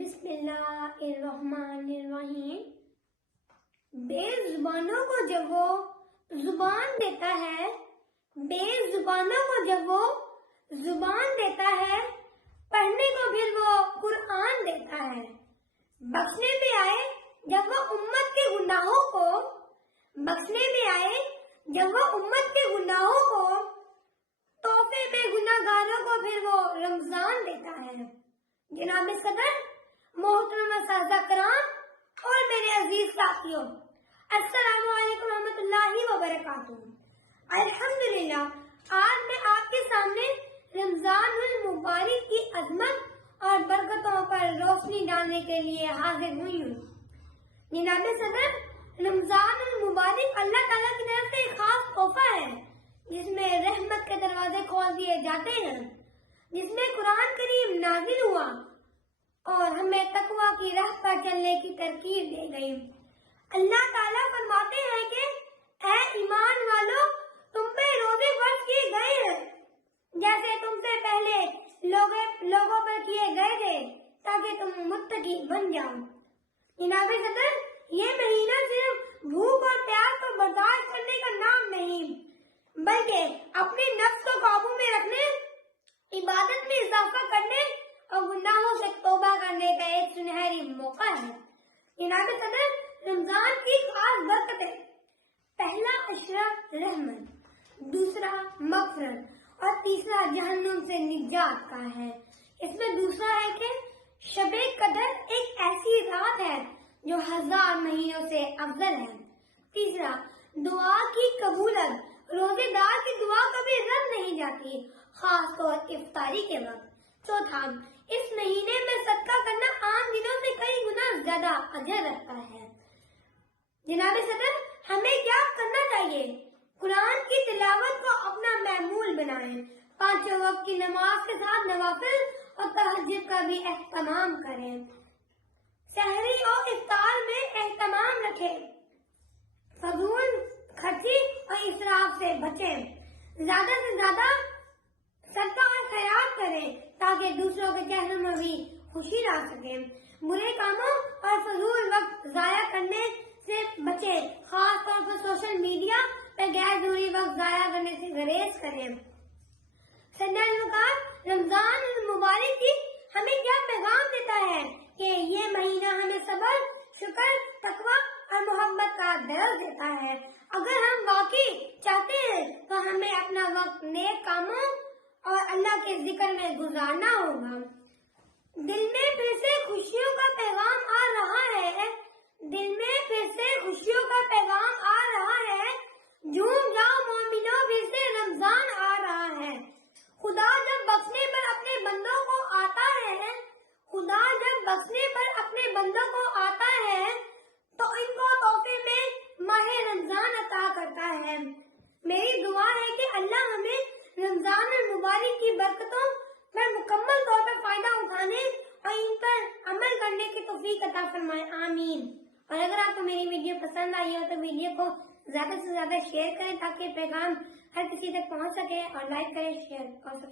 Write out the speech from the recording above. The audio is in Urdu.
بسم اللہ الرحمن الرحیم۔ بے زبانوں کو جب وہ زبان دیتا ہے، بے زبانوں کو جب وہ زبان دیتا ہے، پڑھنے کو پھر وہ قرآن دیتا ہے۔ بخشنے بھی آئے جب وہ امت کے گناہوں کو، بخشنے بھی آئے جب وہ امت کے گناہوں کو، تحفے میں گناہگاروں کو پھر وہ رمضان دیتا ہے۔ جناب صدر، محترم اساتذہ کرام اور میرے عزیز ساتھیوں، السلام علیکم ورحمۃ اللہ وبرکاتہ۔ الحمدللہ، آج میں آپ کے سامنے رمضان المبارک کی عظمت اور برکتوں پر روشنی ڈالنے کے لیے حاضر ہوئی ہوں۔ جناب صدر، رمضان المبارک اللہ تعالیٰ کی طرف سے ایک خاص تحفہ ہے، جس میں رحمت کے دروازے کھول دیے جاتے ہیں، جس میں قرآن کریم نازل ہوا اور ہمیں تقویٰ کی راہ پر چلنے کی ترغیب دی گئی۔ اللہ تعالیٰ فرماتے ہیں کہ اے ایمان والو، تم پہ روزے فرض کیے گئے ہیں جیسے تم سے پہلے لوگوں پر کیے گئے تھے، تاکہ تم متقی بن جاؤ۔ جناب صدر، یہ مہینہ صرف بھوک اور پیاس کو برداشت کرنے کا نام نہیں، بلکہ اپنے نفس کو قابو میں رکھنے، عبادت میں اضافہ کرنے اور گناہوں سے توبہ کرنے کا ایک سنہری موقع ہے۔ جناب صدر، رمضان کی خاص برکتیں: پہلا عشرہ رحمت، دوسرا مغفرت اور تیسرا جہنم سے نجات کا ہے۔ اس میں دوسرا ہے کہ شب قدر ایک ایسی رات ہے جو 1000 مہینوں سے افضل ہے۔ تیسرا، دعا کی قبولیت، روزے دار کی دعا کبھی رد نہیں جاتی، خاص طور افطاری کے وقت۔ چوتھا، اس مہینے میں صدقہ کرنا عام دنوں سے کئی گنا زیادہ اجر رکھتا ہے۔ جناب صدر، ہمیں کیا کرنا چاہیے؟ قرآن کی تلاوت کو اپنا معمول بنائیں، 5 وقت کی نماز کے ساتھ نوافل اور تہجد کا بھی اہتمام کریں، سحری اور افطار میں اہتمام رکھیں، فضول خرچی اور اسراف سے بچیں، زیادہ سے زیادہ صدقہ اور خیرات کریں تاکہ دوسروں کے چہروں میں بھی خوشی لا سکیں، برے کاموں اور فضول وقت ضائع کرنے سے بچیں، خاص طور پر سوشل میڈیا پہ غیر ضروری وقت ضائع کرنے سے گریز کریں۔ رمضان المبارک کی ہمیں کیا پیغام دیتا ہے کہ یہ مہینہ ہمیں صبر، شکر، تقویٰ اور محبت کا درس دیتا ہے۔ اگر ہم واقعی چاہتے ہیں تو ہمیں اپنا وقت نیک کاموں اور اللہ کے ذکر میں گزارنا ہوگا۔ دل میں پھر سے خوشیوں کا پیغام آ رہا ہے، دل میں پھر سے خوشیوں کا پیغام آ رہا ہے، جھوم جاؤ مومنوں، پھر سے رمضان آ رہا ہے۔ خدا جب بخشنے پر اپنے بندوں کو آتا ہے، خدا جب بخشنے پر اپنے بندوں کو آتا ہے تو ان کو تحفے میں ماہ رمضان عطا کرتا ہے۔ میری دعا ہے کہ اللہ ہمیں رمضان المبارک کی برکتوں پر مکمل طور پر فائدہ اٹھانے اور ان پر عمل کرنے کی توفیق عطا فرمائے، آمین۔ اور اگر آپ کو میری ویڈیو پسند آئی ہو تو ویڈیو کو زیادہ سے زیادہ شیئر کریں تاکہ پیغام ہر کسی تک پہنچ سکے، اور لائک کریں، شیئر اور سبسکرائب